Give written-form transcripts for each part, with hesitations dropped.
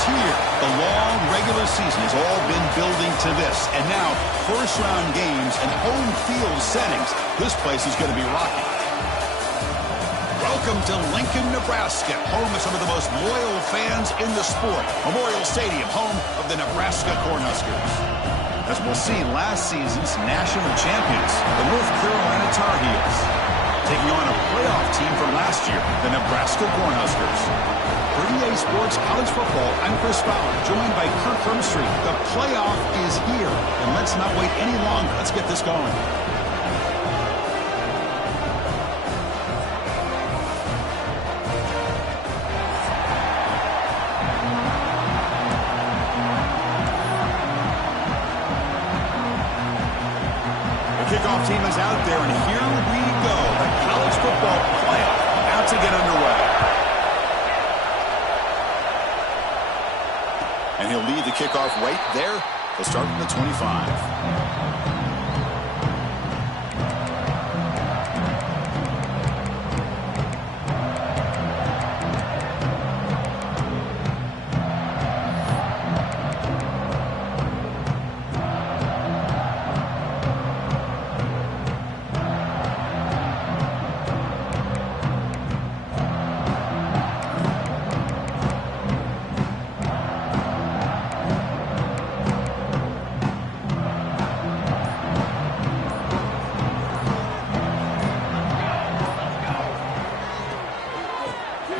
is here. The long regular season has all been building to this. And now, first-round games and home field settings. This place is going to be rocking. Welcome to Lincoln, Nebraska, home of some of the most loyal fans in the sport. Memorial Stadium, home of the Nebraska Cornhuskers. As we'll see, last season's national champions, the North Carolina Tar Heels, taking on a playoff team from last year, the Nebraska Cornhuskers. For EA Sports College Football, I'm Chris Fowler, joined by Kirk Hermstreet. The playoff is here, and let's not wait any longer. Let's get this going. Kickoff team is out there, and here we go. The college football playoff about to get underway. And he'll lead the kickoff right there. He'll start from the 25.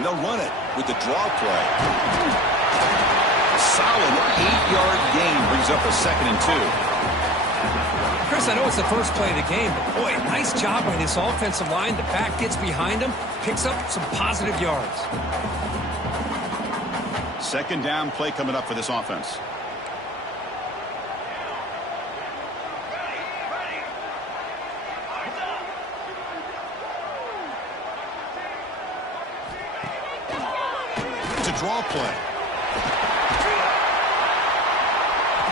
They'll run it with the draw play. Solid 8-yard gain brings up a 2nd and 2. Chris, I know it's the first play of the game, but boy, nice job by this offensive line. The back gets behind him, picks up some positive yards. 2nd down play coming up for this offense. Draw play.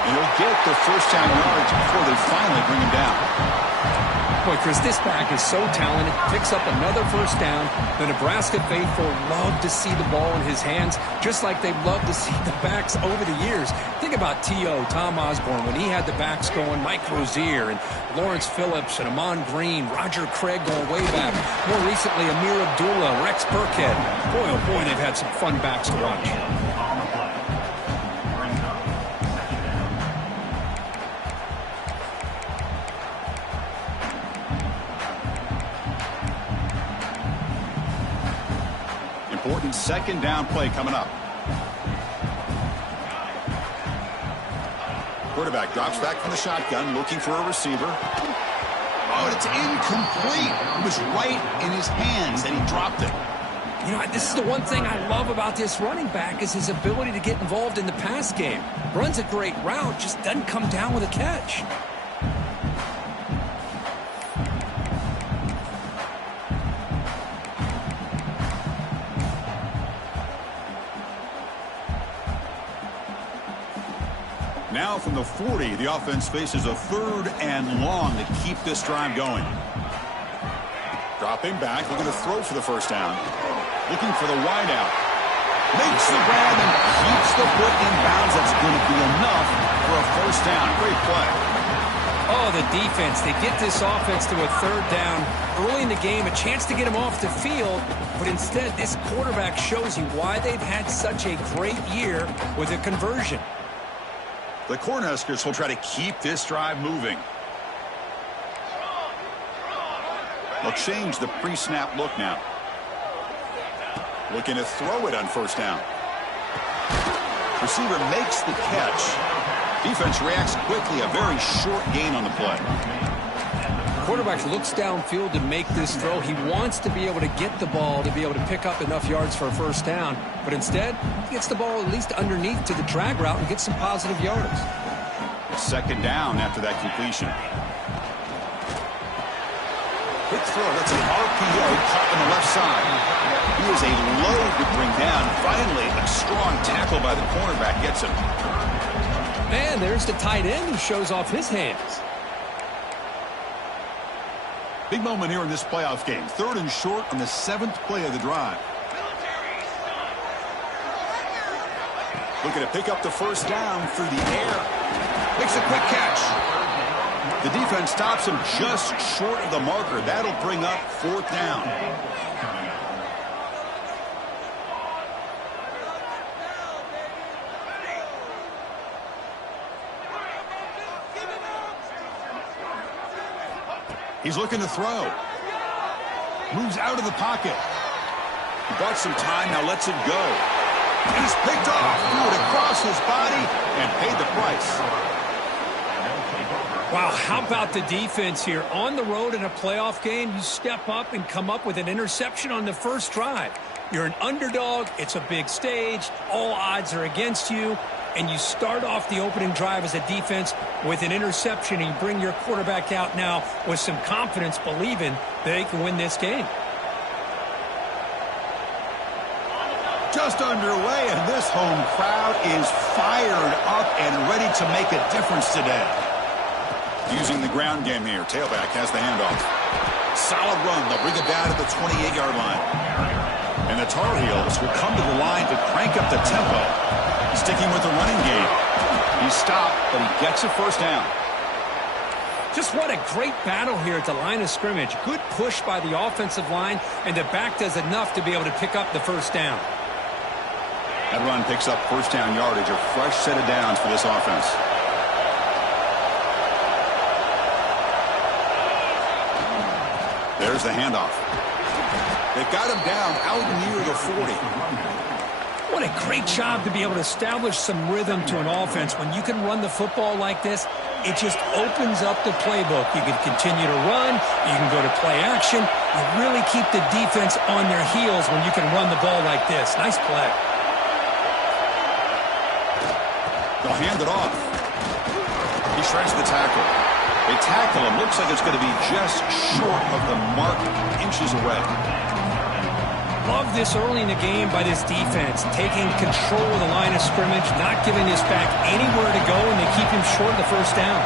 And he'll get the first down yards before they finally bring him down. Boy, Chris, this back is so talented. Picks up another first down. The Nebraska faithful love to see the ball in his hands, just like they've loved to see the backs over the years. Think about T.O., Tom Osborne, when he had the backs going, Mike Rozier, and Lawrence Phillips, and Amon Green, Roger Craig going way back. More recently, Amir Abdullah, Rex Burkhead. Boy, oh boy, they've had some fun backs to watch. Important 2nd down play coming up. Quarterback drops back from the shotgun, looking for a receiver. Oh, it's incomplete. It was right in his hands, and he dropped it. You know, this is the one thing I love about this running back is his ability to get involved in the pass game. Runs a great route, just doesn't come down with a catch. Now from the 40, the offense faces a 3rd and long to keep this drive going. Dropping back, looking to throw for the first down. Looking for the wideout. Makes the grab and keeps the foot in bounds. That's going to be enough for a first down. Great play. Oh, the defense. They get this offense to a 3rd down. Early in the game, a chance to get him off the field. But instead, this quarterback shows you why they've had such a great year with a conversion. The Cornhuskers will try to keep this drive moving. They'll change the pre-snap look now. Looking to throw it on first down. Receiver makes the catch. Defense reacts quickly. A very short gain on the play. Quarterback looks downfield to make this throw. He wants to be able to get the ball to be able to pick up enough yards for a first down. But instead, he gets the ball at least underneath to the drag route and gets some positive yards. 2nd down after that completion. Quick throw. That's an RPO caught on the left side. He is a load to bring down. Finally, a strong tackle by the cornerback gets him. And there's the tight end who shows off his hands. Big moment here in this playoff game. 3rd and short on the 7th play of the drive. Looking to pick up the first down through the air. Makes a quick catch. The defense stops him just short of the marker. That'll bring up fourth down. He's looking to throw. Moves out of the pocket. He bought some time, now lets it go. And it's picked off. Threw it across his body and paid the price. Wow, how about the defense here? On the road in a playoff game, you step up and come up with an interception on the first drive. You're an underdog. It's a big stage. All odds are against you. And you start off the opening drive as a defense with an interception, and you bring your quarterback out now with some confidence, believing they can win this game. Just underway, and this home crowd is fired up and ready to make a difference today. Using the ground game here. Tailback has the handoff. Solid run. They'll bring it down to the 28-yard line. And the Tar Heels will come to the line to crank up the tempo. Sticking with the running game. He's stopped, but he gets a first down. Just what a great battle here at the line of scrimmage. Good push by the offensive line, and the back does enough to be able to pick up the first down. That run picks up first down yardage, a fresh set of downs for this offense. There's the handoff. They've got him down out near the 40. What a great job to be able to establish some rhythm to an offense. When you can run the football like this, it just opens up the playbook. You can continue to run. You can go to play action. You really keep the defense on their heels when you can run the ball like this. Nice play. They'll hand it off. He shreds the tackle. They tackle him. Looks like it's going to be just short of the mark, inches away. Love this early in the game by this defense, taking control of the line of scrimmage, not giving this back anywhere to go, and they keep him short of the first down.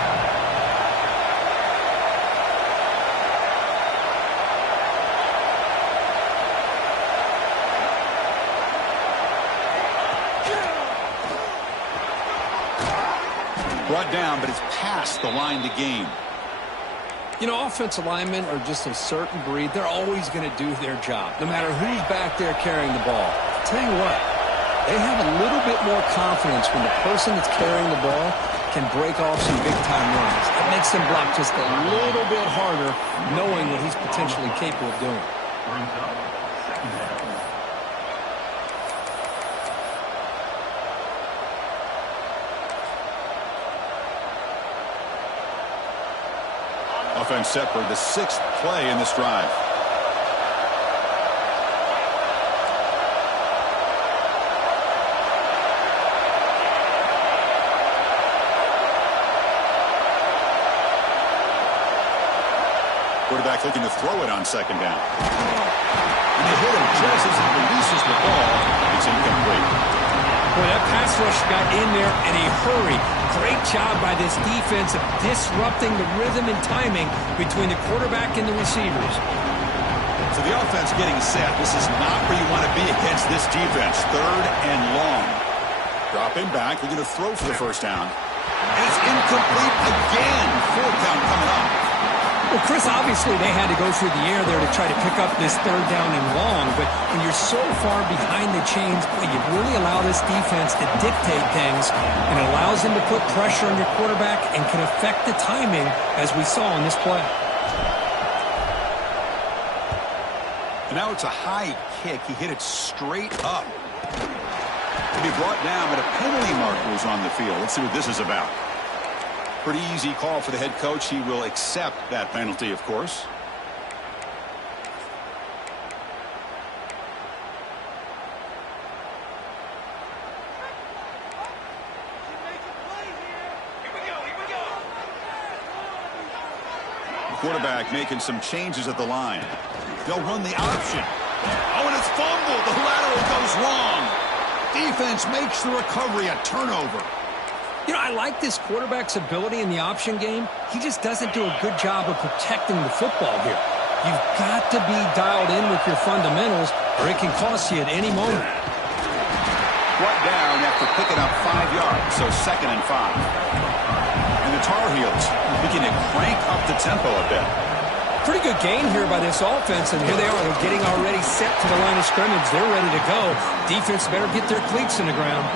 Brought down, but it's past the line to gain. You know, offensive linemen are just a certain breed. They're always going to do their job, no matter who's back there carrying the ball. I'll tell you what, they have a little bit more confidence when the person that's carrying the ball can break off some big-time runs. That makes them block just a little bit harder, knowing what he's potentially capable of doing. Offense set for the 6th play in this drive. Quarterback looking to throw it on second down. And they hit him just as he releases the ball. It's incomplete. Boy, that pass rush got in there in a hurry. Great job by this defense of disrupting the rhythm and timing between the quarterback and the receivers. So the offense getting set. This is not where you want to be against this defense. 3rd and long. Dropping back. They're going to throw for the first down. And it's incomplete again. 4th down coming up. Well, Chris, obviously they had to go through the air there to try to pick up this 3rd down and long, but when you're so far behind the chains, boy, you really allow this defense to dictate things, and it allows them to put pressure on your quarterback and can affect the timing, as we saw in this play. And now it's a high kick. He hit it straight up. To be brought down, but a penalty marker was on the field. Let's see what this is about. Pretty easy call for the head coach. He will accept that penalty, of course. The quarterback making some changes at the line. They'll run the option. Oh, and it's fumbled. The lateral goes wrong. Defense makes the recovery a turnover. You know, I like this quarterback's ability in the option game. He just doesn't do a good job of protecting the football here. You've got to be dialed in with your fundamentals, or it can cost you at any moment. brought down after picking up 5 yards, so 2nd and 5. And the Tar Heels begin to crank up the tempo a bit. Pretty good gain here by this offense, and here they are. They're getting already set to the line of scrimmage. They're ready to go. Defense better get their cleats in the ground.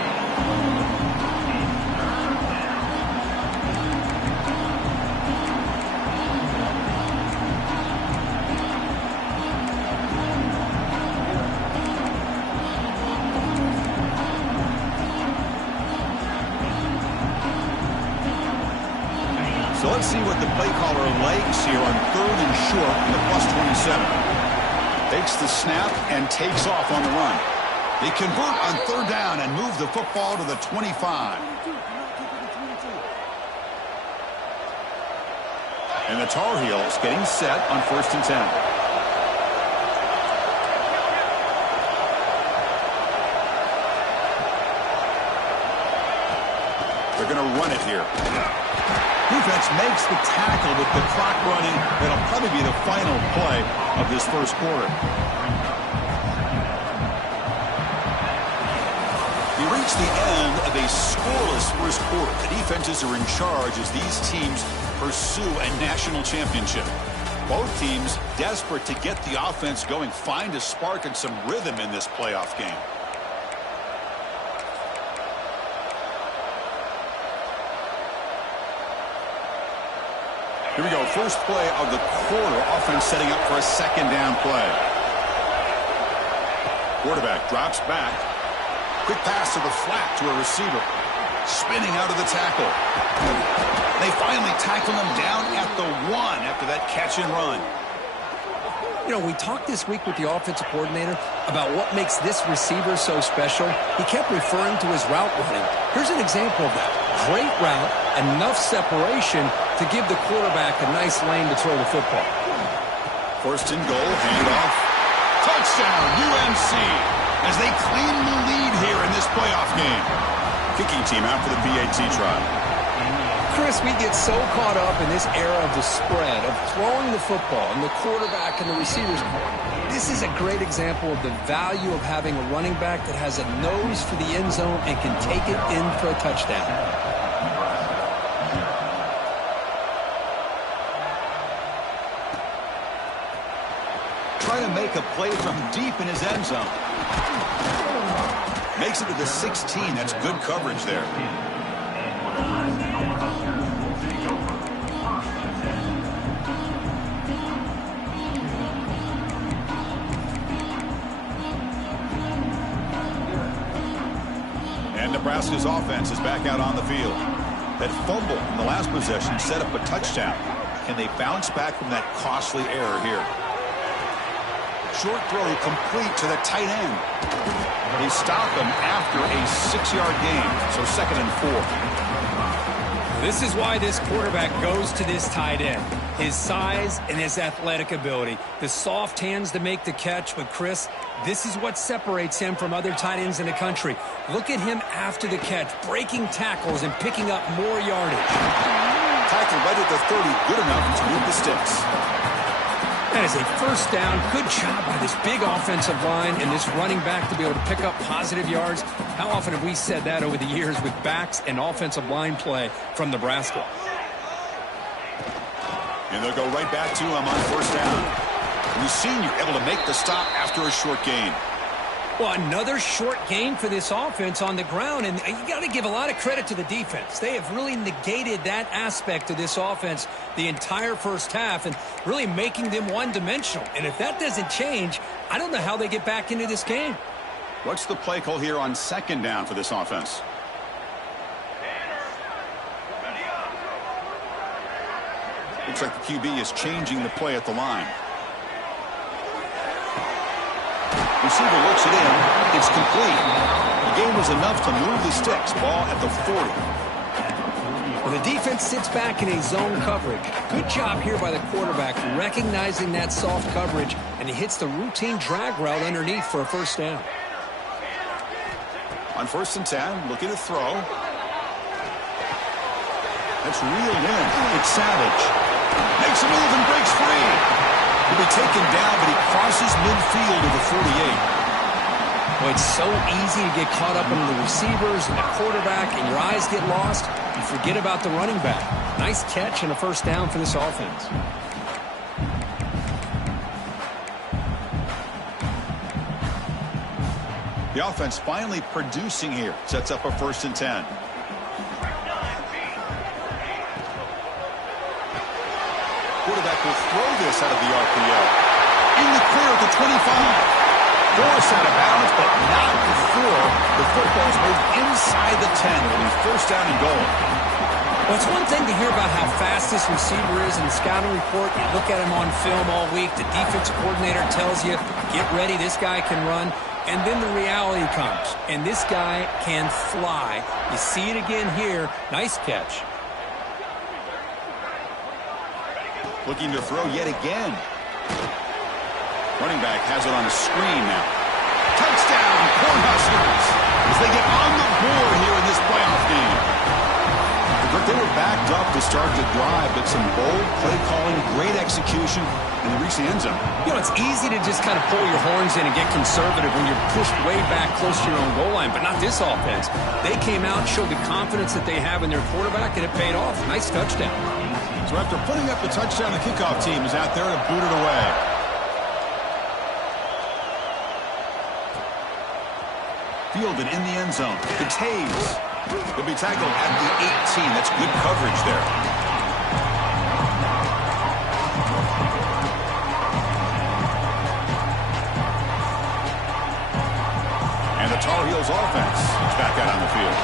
So let's see what the play caller likes here on 3rd and short in the +27. Takes the snap and takes off on the run. They convert on 3rd down and move the football to the 25. And the Tar Heels getting set on 1st and 10. They're going to run it here. Defense makes the tackle with the clock running. That'll probably be the final play of this first quarter. We reach the end of a scoreless first quarter. The defenses are in charge as these teams pursue a national championship. Both teams desperate to get the offense going, find a spark and some rhythm in this playoff game. Here we go, first play of the quarter. Offense setting up for a 2nd down play. Quarterback drops back. Quick pass to the flat to a receiver. Spinning out of the tackle. They finally tackle him down at the 1 after that catch and run. You know, we talked this week with the offensive coordinator about what makes this receiver so special. He kept referring to his route running. Here's an example of that. Great route, enough separation to give the quarterback a nice lane to throw the football. 1st and goal, hand off. Touchdown, UNC, as they claim the lead here in this playoff game. Kicking team out for the PAT try. Chris, we get so caught up in this era of the spread, of throwing the football, and the quarterback and the receivers. This is a great example of the value of having a running back that has a nose for the end zone and can take it in for a touchdown. Trying to make a play from deep in his end zone. Makes it to the 16. That's good coverage there. And Nebraska's offense is back out on the field. That fumble in the last possession set up a touchdown. Can they bounce back from that costly error here? Short throw complete to the tight end. They stop him after a 6-yard gain, so 2nd and 4. This is why this quarterback goes to this tight end. His size and his athletic ability. The soft hands to make the catch, but Chris, this is what separates him from other tight ends in the country. Look at him after the catch, breaking tackles and picking up more yardage. Tackle right at the 30, good enough to move the sticks. That is a 1st down. Good job by this big offensive line and this running back to be able to pick up positive yards. How often have we said that over the years with backs and offensive line play from Nebraska? And they'll go right back to him on 1st down. And the senior able to make the stop after a short gain. Well, another short gain for this offense on the ground, and you got to give a lot of credit to the defense. They have really negated that aspect of this offense the entire first half and really making them one-dimensional. And if that doesn't change, I don't know how they get back into this game. What's the play call here on 2nd down for this offense? Looks like the QB is changing the play at the line. Receiver looks it in. It's complete. The gain was enough to move the sticks. Ball at the 40. Well, the defense sits back in a zone coverage. Good job here by the quarterback recognizing that soft coverage, and he hits the routine drag route underneath for a 1st down. On 1st and 10, looking to throw. That's reeled in. It's Savage. Makes a move and breaks free. He'll be taken down, but he crosses midfield to the 48. Well, it's so easy to get caught up in the receivers and the quarterback, and your eyes get lost. You forget about the running back. Nice catch and a first down for this offense. The offense finally producing here. Sets up a 1st and 10. Quarterback will throw this out of the RPO. In the clear at the 25. Force out of bounds, but not before the football's moved inside the 10. It'll be 1st down and goal. Well, it's one thing to hear about how fast this receiver is in the scouting report. You look at him on film all week. The defense coordinator tells you, get ready, this guy can run. And then the reality comes, and this guy can fly. You see it again here. Nice catch. Looking to throw yet again. Running back has it on a screen now. Touchdown, Cornhuskers, as they get on the board here in this playoff game. But they were backed up to start the drive, but some bold play calling, great execution, and they reach the end zone. You know, it's easy to just kind of pull your horns in and get conservative when you're pushed way back close to your own goal line, but not this offense. They came out and showed the confidence that they have in their quarterback, and it paid off. Nice touchdown. So after putting up the touchdown, the kickoff team is out there to boot it away. Fielded in the end zone. It's Hayes. He'll be tackled at the 18. That's good coverage there. And the Tar Heels offense is back out on the field.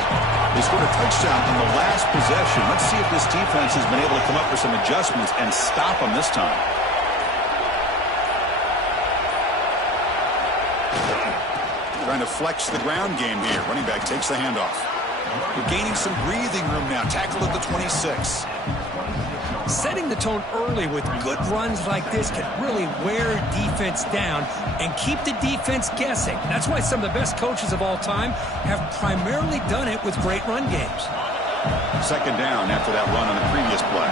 They scored a touchdown on the last possession. Let's see if this defense has been able to come up with some adjustments and stop them this time. Trying to flex the ground game here. Running back takes the handoff. We're gaining some breathing room now. Tackled at the 26. Setting the tone early with good runs like this can really wear defense down and keep the defense guessing. That's why some of the best coaches of all time have primarily done it with great run games. 2nd down after that run on the previous play.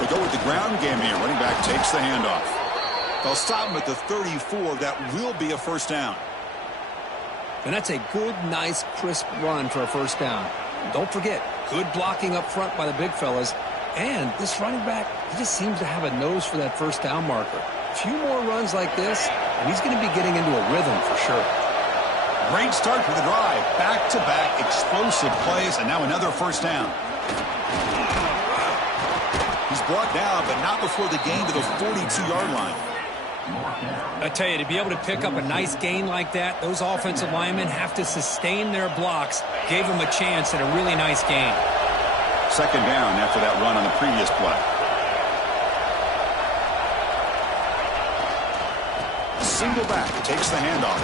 They go with the ground game here. Running back takes the handoff. They'll stop him at the 34. That will be a 1st down. And that's a good, nice, crisp run for a 1st down. Don't forget, good blocking up front by the big fellas. And this running back, he just seems to have a nose for that 1st down marker. A few more runs like this, and he's going to be getting into a rhythm for sure. Great start for the drive. Back-to-back explosive plays, and now another 1st down. He's brought down, but not before the gain to the 42-yard line. I tell you, to be able to pick up a nice gain like that, those offensive linemen have to sustain their blocks. Gave them a chance at a really nice gain. 2nd down after that run on the previous play. Single back takes the handoff.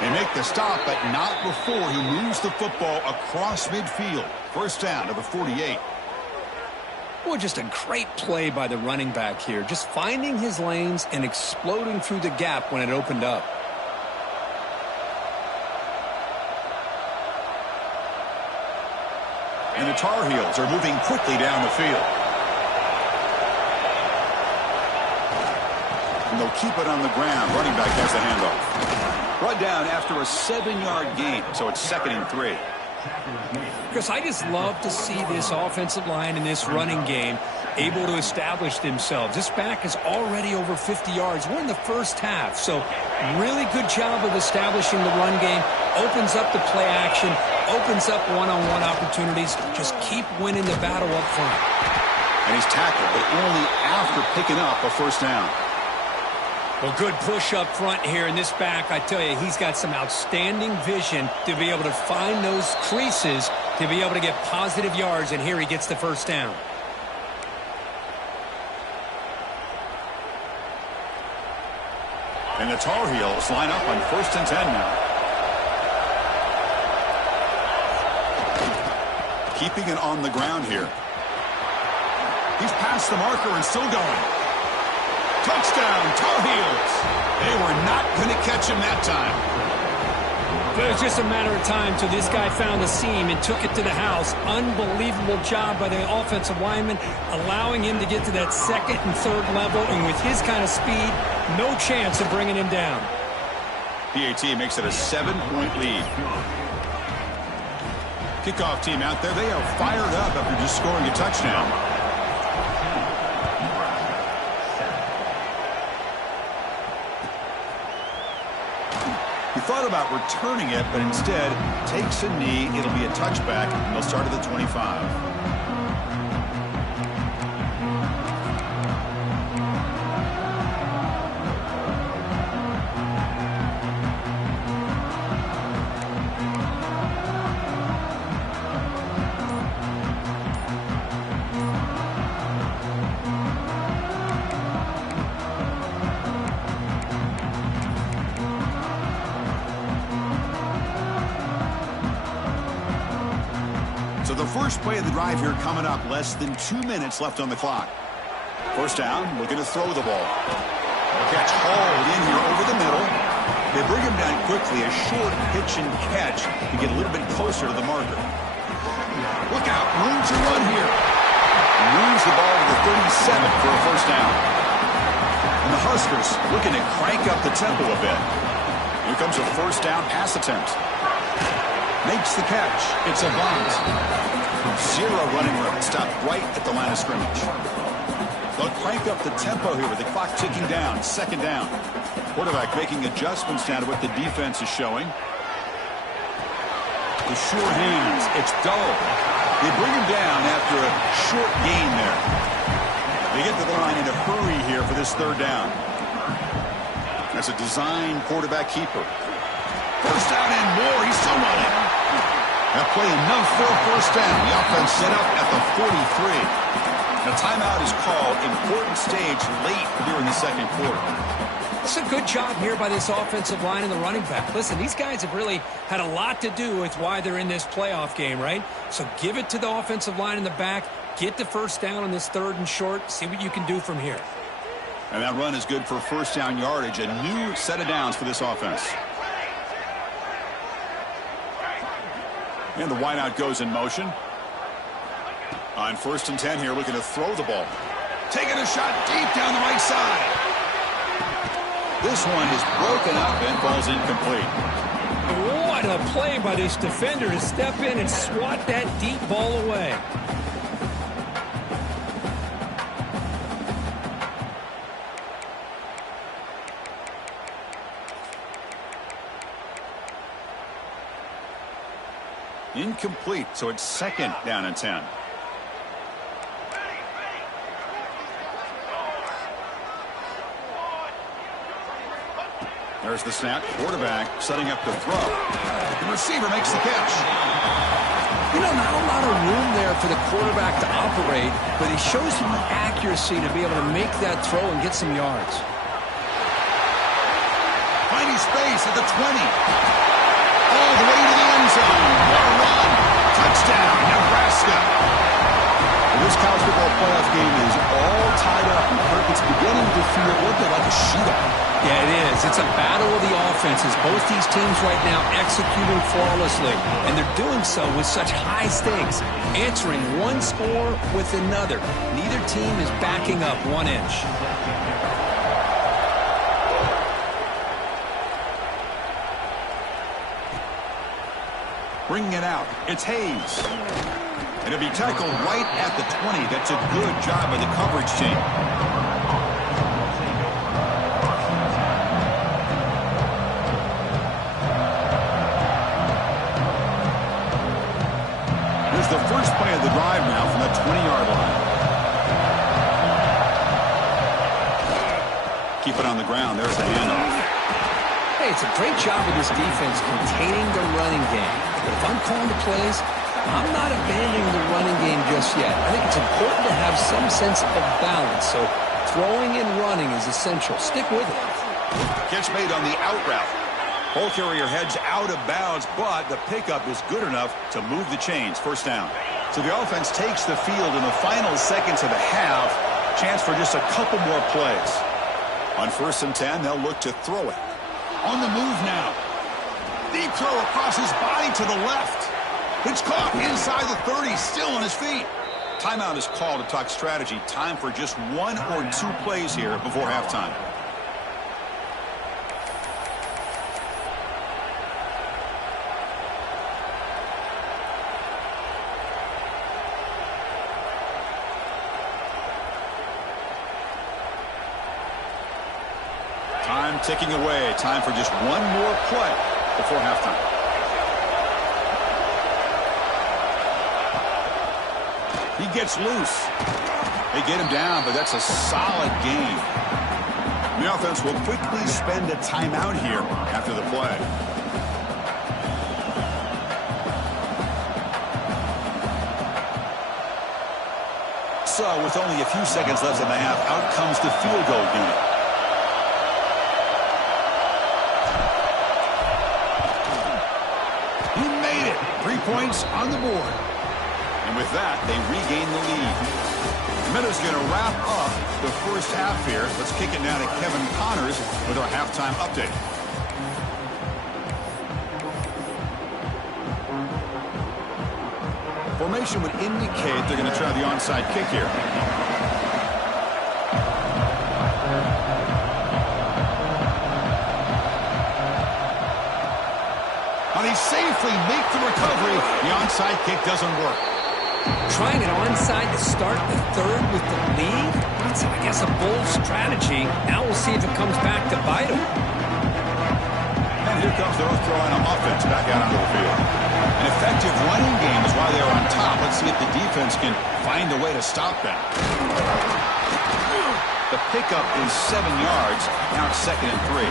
They make the stop, but not before he moves the football across midfield. 1st down to the 48. Well, just a great play by the running back here. Just finding his lanes and exploding through the gap when it opened up. And the Tar Heels are moving quickly down the field. And they'll keep it on the ground. Running back has the handoff. Brought down after a 7-yard gain, so it's 2nd and 3. Chris, I just love to see this offensive line in this running game able to establish themselves. This back is already over 50 yards. We're in the 1st half, so really good job of establishing the run game. Opens up the play action, opens up one-on-one opportunities. Just keep winning the battle up front. And he's tackled, but only after picking up a 1st down. Well, good push up front here in this back. I tell you, he's got some outstanding vision to be able to find those creases, to be able to get positive yards, and here he gets the 1st down. And the Tar Heels line up on 1st and 10 now. Keeping it on the ground here. He's past the marker and still going. Touchdown, Tar Heels. They were not going to catch him that time. But it was just a matter of time till this guy found the seam and took it to the house. Unbelievable job by the offensive lineman, allowing him to get to that second and third level. And with his kind of speed, no chance of bringing him down. PAT makes it a 7-point lead. Kickoff team out there. They are fired up after just scoring a touchdown. He thought about returning it, but instead takes a knee. It'll be a touchback, and they'll start at the 25. So the first play of the drive here coming up, less than 2 minutes left on the clock. First down, looking to throw the ball. Catch hauled in here over the middle. They bring him down quickly, a short pitch and catch to get a little bit closer to the marker. Look out, room to run here. Moves the ball to the 37 for a first down. And the Huskers looking to crank up the tempo a bit. Here comes a first down pass attempt. Makes the catch. It's a bunt. Zero running room. Stopped right at the line of scrimmage. They'll crank up the tempo here with the clock ticking down. Second down. Quarterback making adjustments now to what the defense is showing. The sure hands. It's dull. They bring him down after a short gain there. They get to the line in a hurry here for this third down. That's a design quarterback keeper. First down and more. He's still running. That play enough for a first down. The offense set up at the 43. The timeout is called. Important stage late here in the second quarter. It's a good job here by this offensive line and the running back. Listen, these guys have really had a lot to do with why they're in this playoff game, right? So give it to the offensive line in the back. Get the first down on this third and short. See what you can do from here. And that run is good for first down yardage. A new set of downs for this offense. And the wideout goes in motion. On first and 10 here, looking to throw the ball. Taking a shot deep down the right side. This one is broken up and falls incomplete. What a play by this defender to step in and swat that deep ball away. Incomplete, so it's second down and 10. There's the snap. Quarterback setting up the throw. The receiver makes the catch. You know, not a lot of room there for the quarterback to operate, but he shows some accuracy to be able to make that throw and get some yards. Finding space at the 20. All the way to the end zone. What a run. Touchdown, Nebraska. This college football playoff game is all tied up. And Kirk, it's beginning to feel a little bit like a shootout. Yeah, it is. It's a battle of the offenses. Both these teams right now executing flawlessly. And they're doing so with such high stakes. Answering one score with another. Neither team is backing up 1 inch. Bringing it out. It's Hayes. And it'll be tackled right at the 20. That's a good job by the coverage team. Here's the first play of the drive now from the 20-yard line. Keep it on the ground. There's the handoff. Hey, it's a great job of this defense containing the running game. But if I'm calling the plays, I'm not abandoning the running game just yet. I think it's important to have some sense of balance. So throwing and running is essential. Stick with it. Catch made on the out route. Ball carrier heads out of bounds, but the pickup is good enough to move the chains. First down. So the offense takes the field in the final seconds of the half. Chance for just a couple more plays. On first and 10, they'll look to throw it. On the move now. Deep throw across his body to the left. It's caught inside the 30, still on his feet. Timeout is called to talk strategy. Time for just 1 or 2 plays here before halftime. Time ticking away. Time for just 1 more play before halftime. He gets loose. They get him down, but that's a solid game. The offense will quickly spend a timeout here after the play. So with only a few seconds left in the half, out comes the field goal unit. He made it. 3 points on the board. And with that, they regain the lead. Meadows going to wrap up the first half here. Let's kick it now to Kevin Connors with our halftime update. Formation would indicate they're going to try the onside kick here. Now they safely make the recovery. The onside kick doesn't work. Trying it onside to start the third with the lead? That's, I guess, a bold strategy. Now we'll see if it comes back to bite them. And here comes the North Carolina offense back out onto the field. An effective running game is why they're on top. Let's see if the defense can find a way to stop that. The pickup is 7 yards. Now it's 2nd and 3.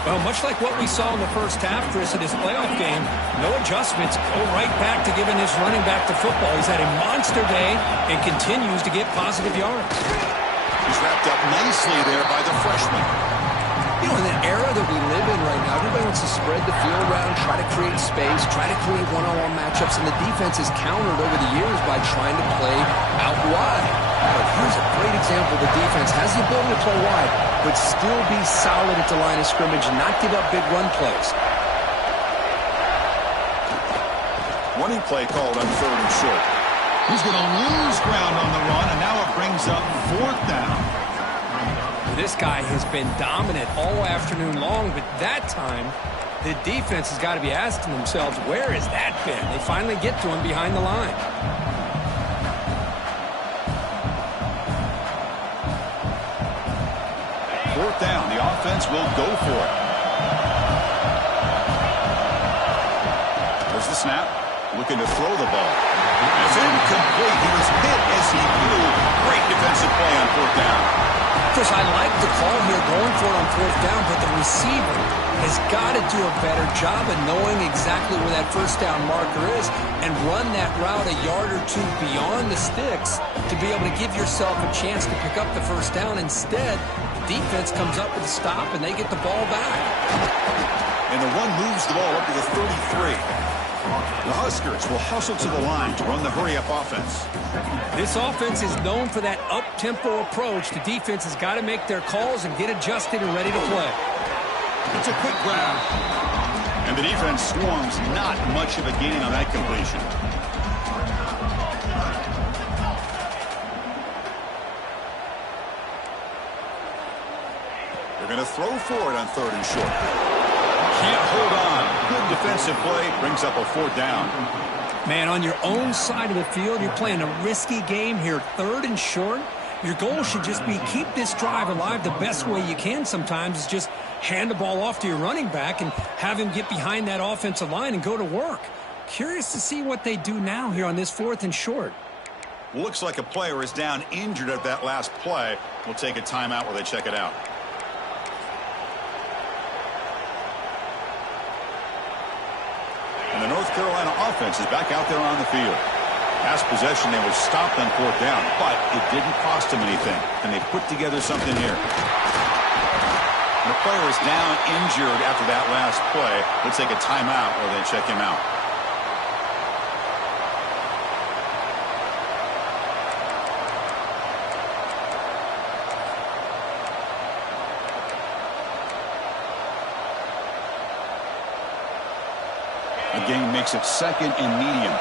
Well, much like what we saw in the first half, Chris, in his playoff game, no adjustments, go right back to giving his running back the football. He's had a monster day and continues to get positive yards. He's wrapped up nicely there by the freshman. You know, in the era that we live in right now, everybody wants to spread the field around, try to create space, try to create one-on-one matchups, and the defense is countered over the years by trying to play out wide. But here's a great example. The defense has the ability to play wide, but still be solid at the line of scrimmage and not give up big run plays. Running play called on 3rd and short. He's going to lose ground on the run, and now it brings up 4th down. This guy has been dominant all afternoon long, but that time, the defense has got to be asking themselves, where has that been? They finally get to him behind the line. 4th down. The offense will go for it. There's the snap. Looking to throw the ball. It's incomplete. He was hit as he flew. Great defensive play on 4th down. Chris, I like the call here going for it on 4th down, but the receiver has got to do a better job of knowing exactly where that 1st down marker is and run that route a yard or 2 beyond the sticks to be able to give yourself a chance to pick up the 1st down. Instead, the defense comes up with a stop and they get the ball back. And the run moves the ball up to the 33. The Huskers will hustle to the line to run the hurry-up offense. This offense is known for that up-tempo approach. The defense has got to make their calls and get adjusted and ready to play. It's a quick grab. And the defense swarms. Not much of a gain on that completion. They're going to throw for it on 3rd and short. Can't hold on. Good defensive play. Brings up a 4th down. Man, on your own side of the field, you're playing a risky game here. 3rd and short. Your goal should just be keep this drive alive the best way you can sometimes is just hand the ball off to your running back and have him get behind that offensive line and go to work. Curious to see what they do now here on this 4th and short. Looks like a player is down injured at that last play. We'll take a timeout while they check it out. And the North Carolina offense is back out there on the field. Past possession, they were stopped on 4th down, but it didn't cost them anything. And they put together something here. The player is down injured after that last play. Let's take a timeout while they check him out. A gain makes it second and medium.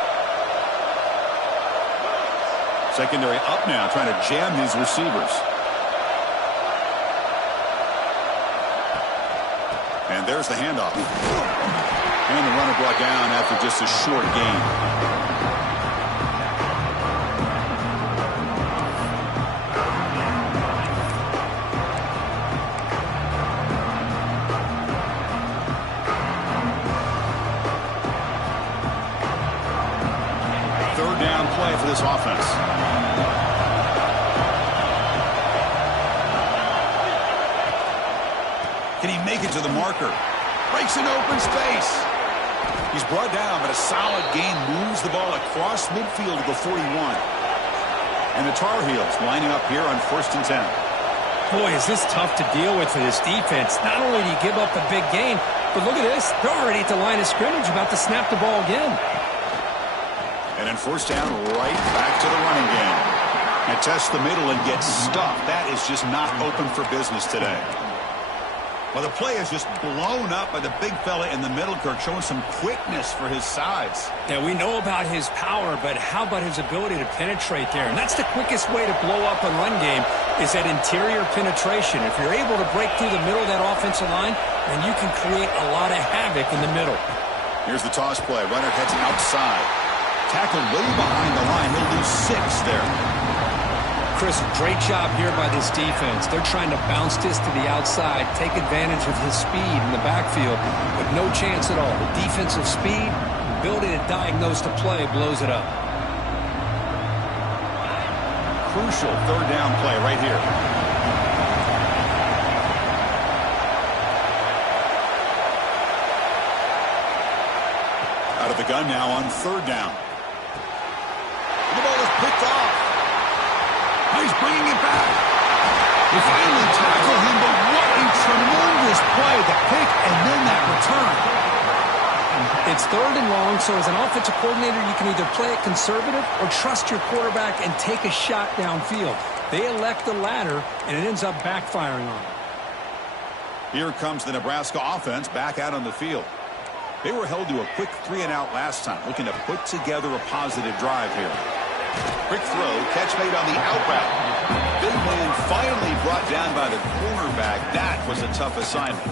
Secondary up now, trying to jam these receivers. And there's the handoff. And the runner brought down after just a short gain. Third down play for this offense. Can he make it to the marker? Breaks an open space. He's brought down, but a solid gain moves the ball across midfield to the 41. And the Tar Heels lining up here on 1st and 10. Boy, is this tough to deal with for this defense. Not only do you give up the big gain, but look at this. They're already at the line of scrimmage, about to snap the ball again. And then 1st down, right back to the running game. And test the middle and get stuffed. That is just not open for business today. Well, the play is just blown up by the big fella in the middle, Kirk, showing some quickness for his size. Yeah, we know about his power, but how about his ability to penetrate there? And that's the quickest way to blow up a run game, is that interior penetration. If you're able to break through the middle of that offensive line, then you can create a lot of havoc in the middle. Here's the toss play. Runner heads outside. Tackled way behind the line. He'll lose 6 there. Chris, great job here by this defense. They're trying to bounce this to the outside, take advantage of his speed in the backfield, but no chance at all. The defensive speed, ability to diagnose the play, blows it up. Crucial 3rd down play right here. Out of the gun now on 3rd down. The ball is picked off. He's bringing it back. They finally tackle him, but what a tremendous play. The pick and then that return. It's 3rd and long, so as an offensive coordinator, you can either play it conservative or trust your quarterback and take a shot downfield. They elect the latter, and it ends up backfiring on them. Here comes the Nebraska offense back out on the field. They were held to a quick 3-and-out last time, looking to put together a positive drive here. Quick throw, catch made on the out route. Big man finally brought down by the cornerback. That was a tough assignment.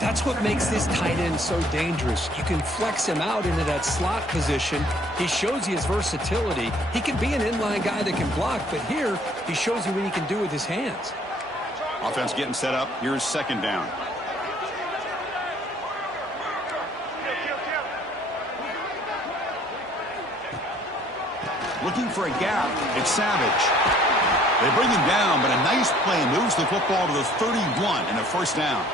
That's what makes this tight end so dangerous. You can flex him out into that slot position. He shows you his versatility. He can be an inline guy that can block, but here he shows you what he can do with his hands. Offense getting set up. Here's 2nd down. Looking for a gap. It's Savage. They bring him down, but a nice play moves the football to the 31 and a 1st down.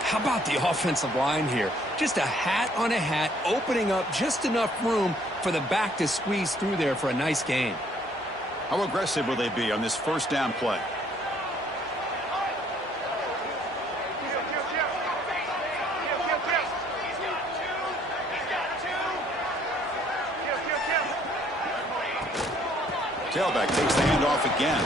How about the offensive line here? Just a hat on a hat, opening up just enough room for the back to squeeze through there for a nice gain. How aggressive will they be on this 1st down play? Tailback takes the handoff again.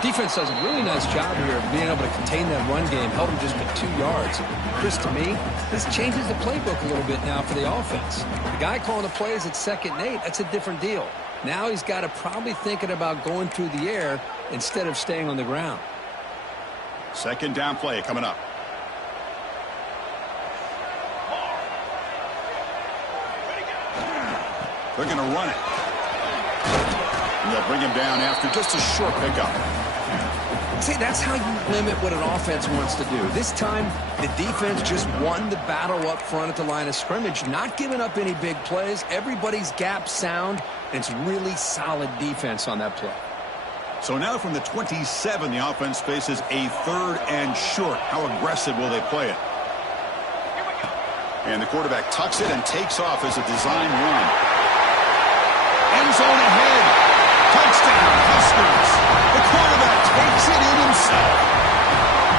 Defense does a really nice job here of being able to contain that run game, held him just at 2 yards. Chris, to me, this changes the playbook a little bit now for the offense. The guy calling the plays at 2nd and 8, that's a different deal. Now he's got to probably thinking about going through the air instead of staying on the ground. 2nd down play coming up. They're going to run it. And they'll bring him down after just a short pickup. See, that's how you limit what an offense wants to do. This time, the defense just won the battle up front at the line of scrimmage, not giving up any big plays. Everybody's gap sound, and it's really solid defense on that play. So now from the 27, the offense faces a 3rd and short. How aggressive will they play it? And the quarterback tucks it and takes off as a design run. End zone ahead. Touchdown, Huskers. The quarterback takes it in himself.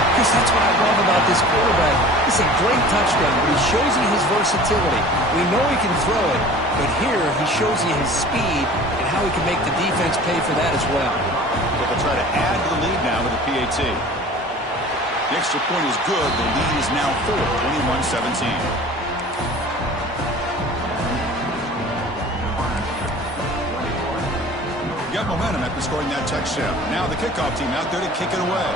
Because that's what I love about this quarterback. It's a great touchdown, but he shows you his versatility. We know he can throw it, but here he shows you his speed and how he can make the defense pay for that as well. But they'll try to add to the lead now with the PAT. The extra point is good. The lead is now 4, 21-17. got momentum after scoring that touchdown. Now the kickoff team out there to kick it away.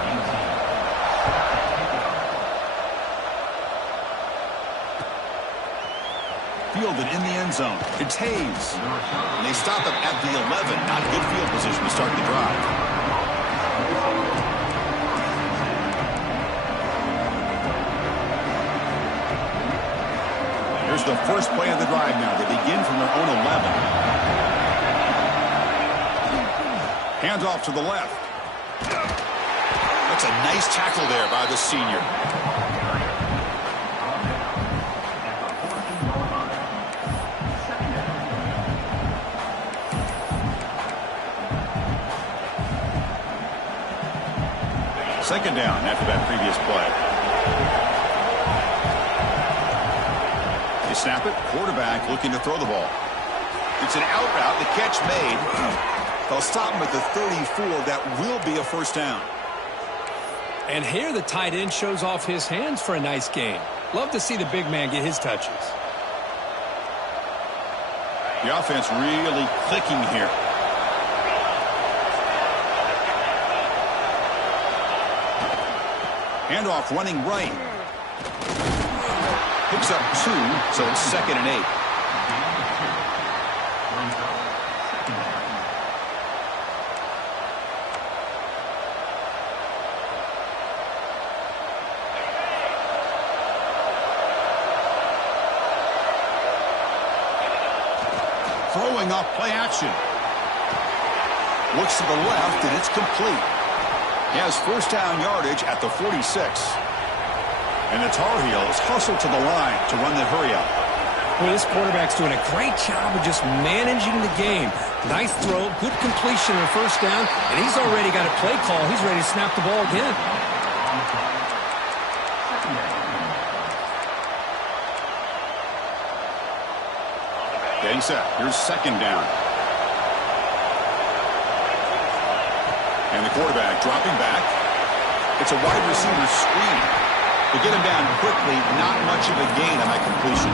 Fielded in the end zone. It's Hayes. And they stop him at the 11. Not a good field position to start the drive. Here's the first play of the drive now. They begin from their own 11. Hands off to the left. That's a nice tackle there by the senior. Second down after that previous play. They snap it. Quarterback looking to throw the ball. It's an out route. The catch made. They'll stop him at the 34. That will be a first down. And here the tight end shows off his hands for a nice game. Love to see the big man get his touches. The offense really clicking here. Handoff running right. Picks up 2, so it's 2nd and 8. Throwing off play action. Looks to the left, and it's complete. He has first down yardage at the 46. And the Tar Heels hustle to the line to run the hurry up. Well, this quarterback's doing a great job of just managing the game. Nice throw, good completion on first down, and he's already got a play call. He's ready to snap the ball again. Getting set. Here's second down. And the quarterback dropping back. It's a wide receiver screen. To get him down quickly, not much of a gain on that completion.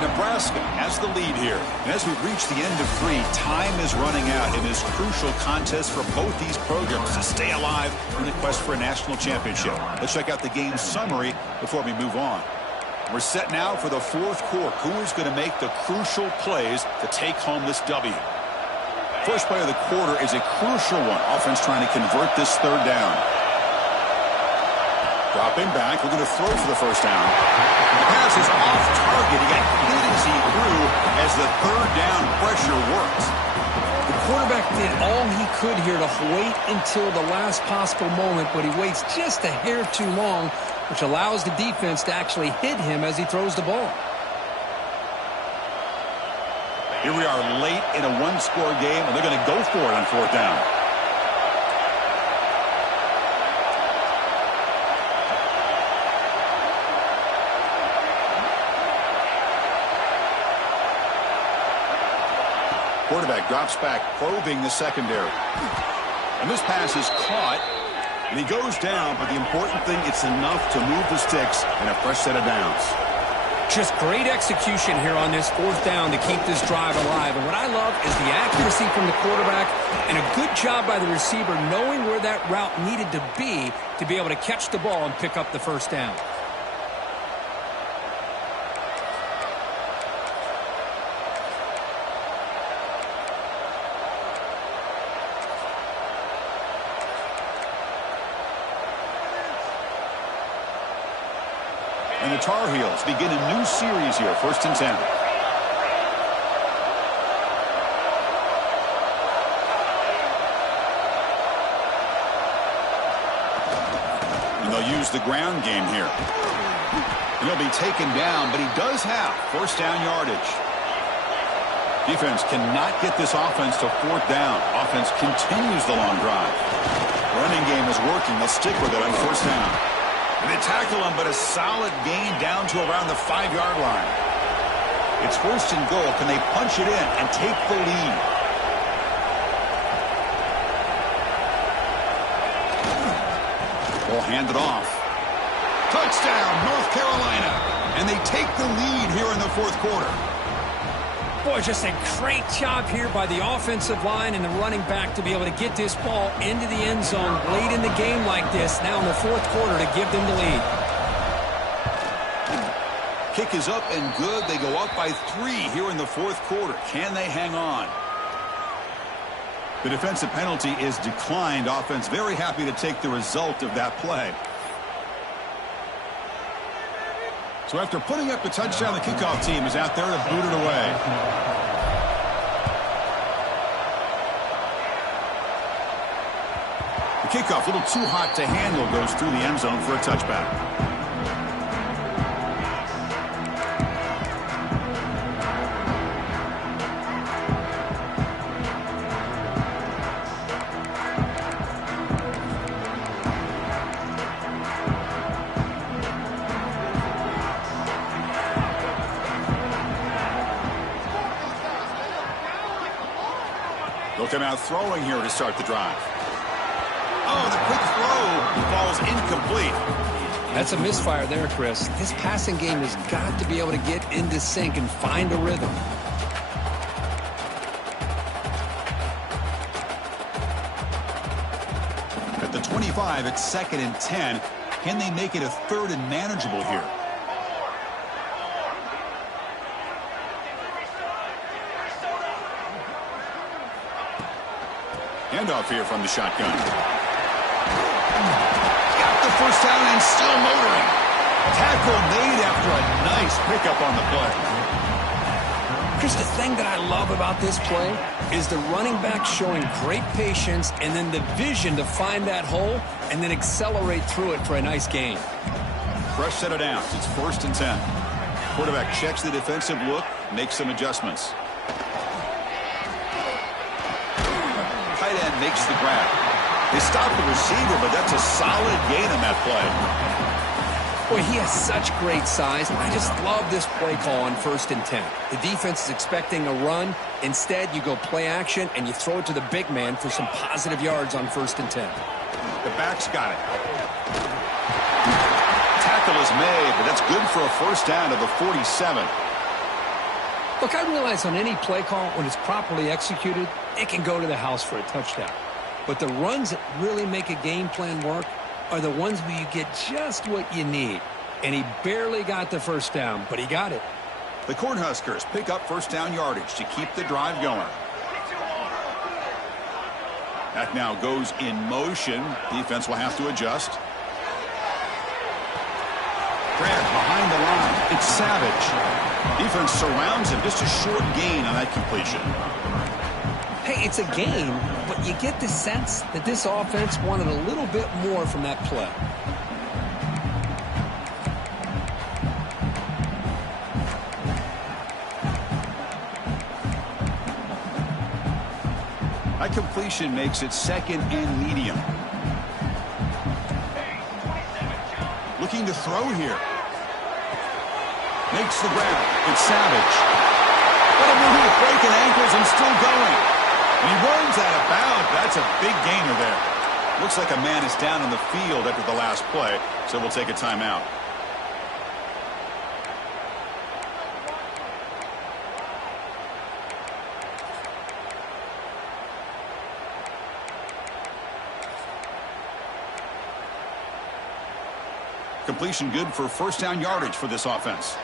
Nebraska has the lead here. And as we reach the end of 3, time is running out in this crucial contest for both these programs to stay alive in the quest for a national championship. Let's check out the game summary before we move on. We're set now for the 4th quarter. Who is going to make the crucial plays to take home this W? First play of the quarter is a crucial one. Offense trying to convert this 3rd down. Dropping back, looking to throw for the first down. The pass is off target. He got hit as he threw as the 3rd down pressure worked. The quarterback did all he could here to wait until the last possible moment, but he waits just a hair too long, which allows the defense to actually hit him as he throws the ball. Here we are late in a 1-score game, and they're going to go for it on 4th down. Quarterback drops back, probing the secondary. And this pass is caught, and he goes down, but the important thing, it's enough to move the sticks and a fresh set of downs. Just great execution here on this 4th down to keep this drive alive. And what I love is the accuracy from the quarterback and a good job by the receiver knowing where that route needed to be able to catch the ball and pick up the first down. And the Tar Heels begin a new series here, 1st and 10. And they'll use the ground game here. And he'll be taken down, but he does have first down yardage. Defense cannot get this offense to 4th down. Offense continues the long drive. Running game is working. They'll stick with it on first down. And they tackle him, but a solid gain down to around the 5-yard line. It's 1st and goal. Can they punch it in and take the lead? They'll hand it off. Touchdown, North Carolina. And they take the lead here in the fourth quarter. Boy, just a great job here by the offensive line and the running back to be able to get this ball into the end zone late in the game like this, now in the fourth quarter, to give them the lead. Kick is up and good. They go up by 3 here in the fourth quarter. Can they hang on? The defensive penalty is declined. Offense very happy to take the result of that play. So after putting up the touchdown, the kickoff team is out there to boot it away. The kickoff, a little too hot to handle, goes through the end zone for a touchback. They'll come out throwing here to start the drive. Oh, the quick throw falls incomplete. That's a misfire there, Chris. This passing game has got to be able to get into sync and find a rhythm. At the 25, it's 2nd and 10. Can they make it a 3rd and manageable here? Handoff here from the shotgun. Got the first down and still motoring. Tackle made after a nice pickup on the play. Chris, the thing that I love about this play is the running back showing great patience and then the vision to find that hole and then accelerate through it for a nice gain. Fresh set of downs. It's 1st and 10. Quarterback checks the defensive look, makes some adjustments. Tight end makes the grab. They stop the receiver, but that's a solid gain on that play. Boy, he has such great size. I just love this play call on 1st and 10. The defense is expecting a run. Instead, you go play action, and you throw it to the big man for some positive yards on 1st and 10. The back's got it. Tackle is made, but that's good for a first down to the 47. Look, I realize on any play call, when it's properly executed, it can go to the house for a touchdown. But the runs that really make a game plan work are the ones where you get just what you need. And he barely got the first down, but he got it. The Cornhuskers pick up first down yardage to keep the drive going. That now goes in motion. Defense will have to adjust. Grant behind the line. It's Savage. Defense surrounds him. Just a short gain on that completion. Hey, it's a gain, but you get the sense that this offense wanted a little bit more from that play. That completion makes it 2nd and medium. Looking to throw here. Makes the grab. It's Savage. What a move, breaking ankles and still going. And he runs out of bounds. That's a big gainer there. Looks like a man is down on the field after the last play, so we'll take a timeout. Completion good for first down yardage for this offense.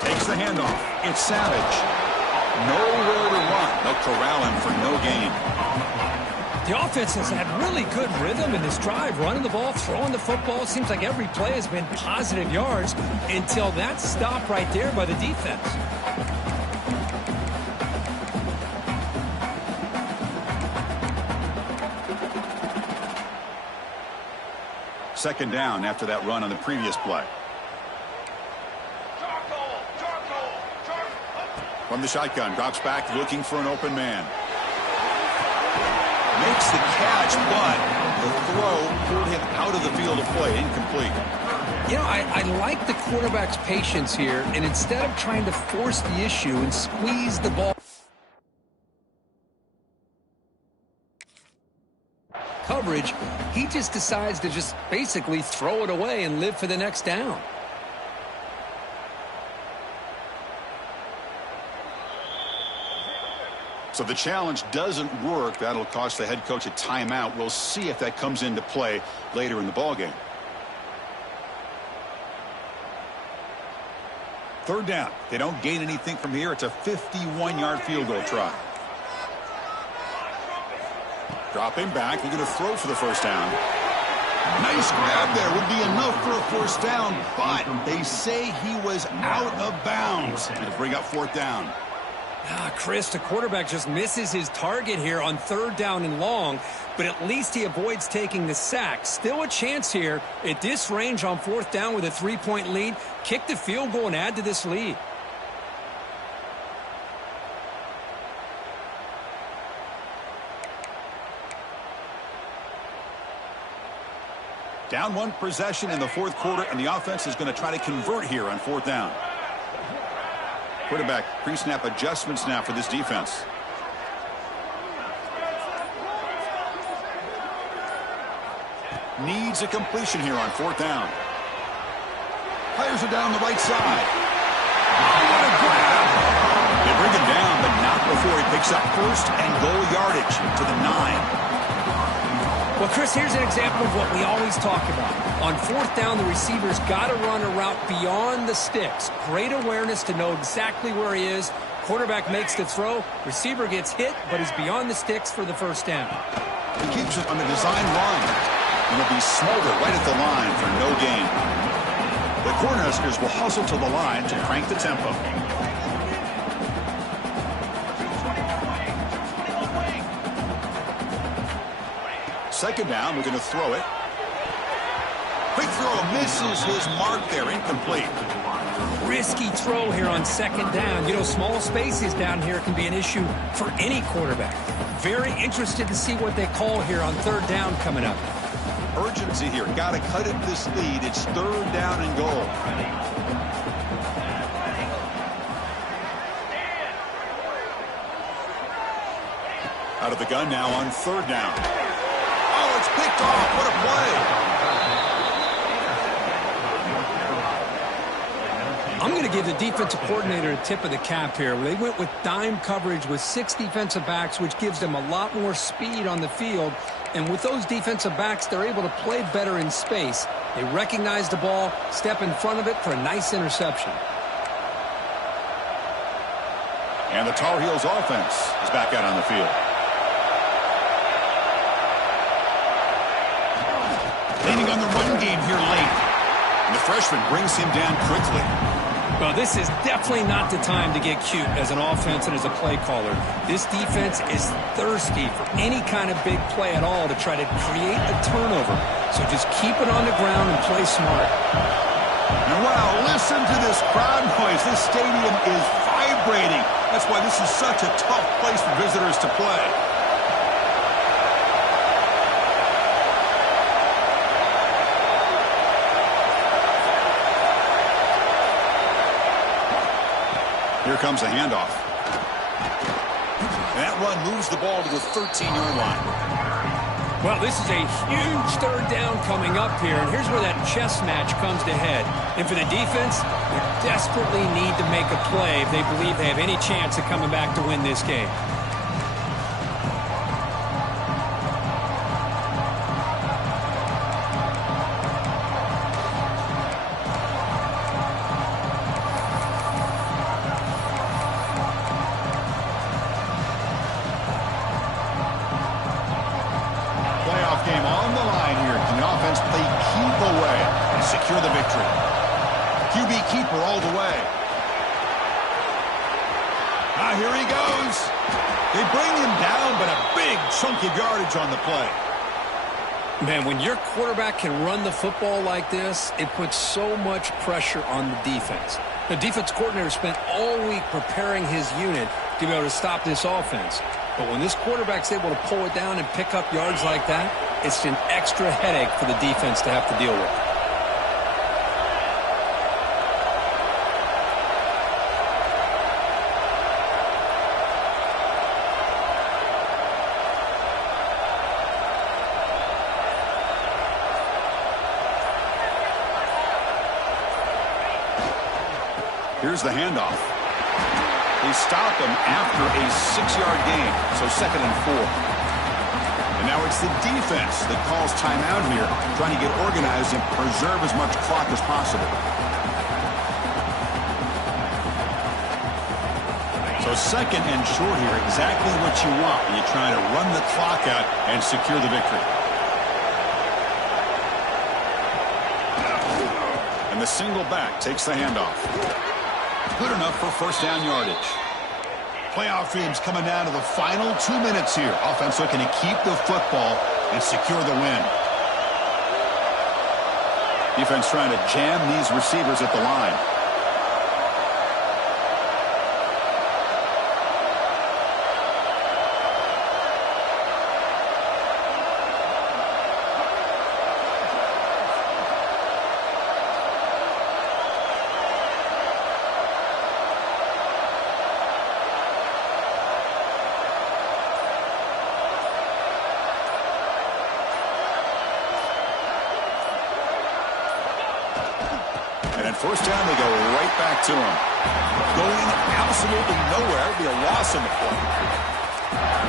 Takes the handoff. It's Savage. Nowhere to run. They'll corral him for no gain. The offense has had really good rhythm in this drive, running the ball, throwing the football. It seems like every play has been positive yards until that stop right there by the defense. Second down after that run on the previous play. From the shotgun, drops back looking for an open man. makes the catch, but the throw pulled him out of the field of play, incomplete. You know, I like the quarterback's patience here, and instead of trying to force the issue and squeeze the ball coverage, he just decides to just basically throw it away and live for the next down. So the challenge doesn't work. That'll cost the head coach a timeout. We'll see if that comes into play later in the ballgame. Third down. They don't gain anything from here. It's a 51-yard field goal try. Dropping back. They're going to throw for the first down. Nice grab there. Would be enough for a first down, but they say he was out of bounds. And to bring up fourth down. Chris, the quarterback just misses his target here on third down and long, but at least he avoids taking the sack. Still a chance here at this range on fourth down with a 3-point lead. Kick the field goal and add to this lead. Down one possession in the fourth quarter, and the offense is going to try to convert here on fourth down. Quarterback pre-snap adjustments now for this defense. Needs a completion here on fourth down. Players are down the right side. Oh, what a grab! They bring him down, but not before he picks up first and goal yardage to the 9. Well, Chris, here's an example of what we always talk about. On fourth down, the receiver's got to run a route beyond the sticks. Great awareness to know exactly where he is. Quarterback makes the throw. Receiver gets hit, but he's beyond the sticks for the first down. He keeps it on the design run. And it'll be smolder right at the line for no gain. The Cornhuskers will hustle to the line to crank the tempo. Second down, we're going to throw it. Quick throw, misses his mark there, incomplete. Risky throw here on second down. You know, small spaces down here can be an issue for any quarterback. Very interested to see what they call here on third down coming up. Urgency here. Got to cut it this lead. It's third down and goal. Out of the gun now on third down. Oh, it's picked off. What a play. I'm going to give the defensive coordinator a tip of the cap here. They went with dime coverage with 6 defensive backs, which gives them a lot more speed on the field. And with those defensive backs, they're able to play better in space. They recognize the ball, step in front of it for a nice interception. And the Tar Heels offense is back out on the field. Leaning on the run game here late. And the freshman brings him down quickly. Well, this is definitely not the time to get cute as an offense and as a play caller. This defense is thirsty for any kind of big play at all to try to create a turnover. So just keep it on the ground and play smart. And wow, listen to this crowd noise. This stadium is vibrating. That's why this is such a tough place for visitors to play. Here comes a handoff. And that run moves the ball to the 13-yard line. Well, this is a huge third down coming up here, and here's where that chess match comes to head. And for the defense, they desperately need to make a play if they believe they have any chance of coming back to win this game. Secure the victory. QB keeper all the way. Here he goes. They bring him down, but a big chunk of yardage on the play. Man, when your quarterback can run the football like this, it puts so much pressure on the defense. The defense coordinator spent all week preparing his unit, to be able to stop this offense. But when this quarterback's able to pull it down and pick up yards like that, it's an extra headache for the defense to have to deal with. Here's the handoff. They stop him after a 6-yard gain, so 2nd and 4. And now it's the defense that calls timeout here, trying to get organized and preserve as much clock as possible. So 2nd and short here, exactly what you want when you're trying to run the clock out and secure the victory. And the single back takes the handoff. Good enough for first down yardage. Playoff teams coming down to the final 2 minutes here. Offense looking to keep the football and secure the win. Defense trying to jam these receivers at the line. First down, they go right back to him. Going absolutely nowhere. It'll be a loss on the play.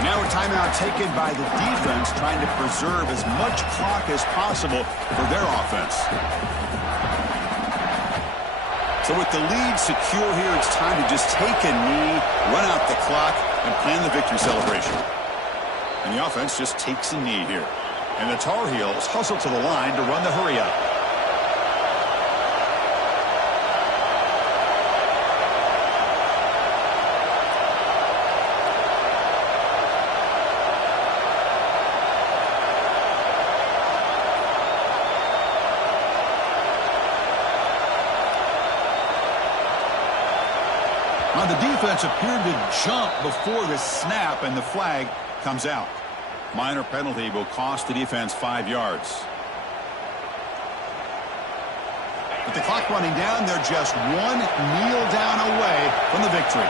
Now a timeout taken by the defense, trying to preserve as much clock as possible for their offense. So with the lead secure here, it's time to just take a knee, run out the clock, and plan the victory celebration. And the offense just takes a knee here. And the Tar Heels hustle to the line to run the hurry up. The defense appeared to jump before the snap, and the flag comes out. Minor penalty will cost the defense 5 yards. With the clock running down, they're just one kneel down away from the victory.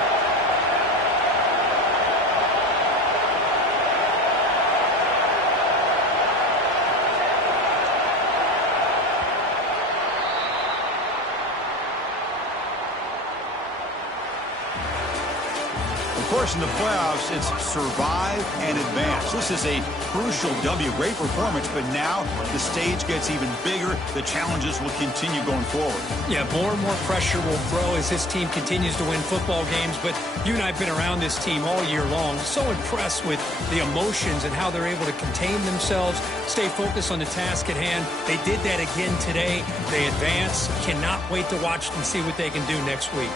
Of course, in the playoffs, it's survive and advance. This is a crucial W. Great performance, but now the stage gets even bigger. The challenges will continue going forward. Yeah, more and more pressure will grow as this team continues to win football games. But you and I have been around this team all year long. So impressed with the emotions and how they're able to contain themselves, stay focused on the task at hand. They did that again today. They advance. Cannot wait to watch and see what they can do next week.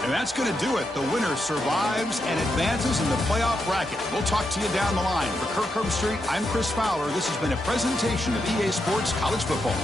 And that's going to do it. The winner survives and advances in the playoff bracket. We'll talk to you down the line. For Kirk Herbstreit, I'm Chris Fowler. This has been a presentation of EA Sports College Football.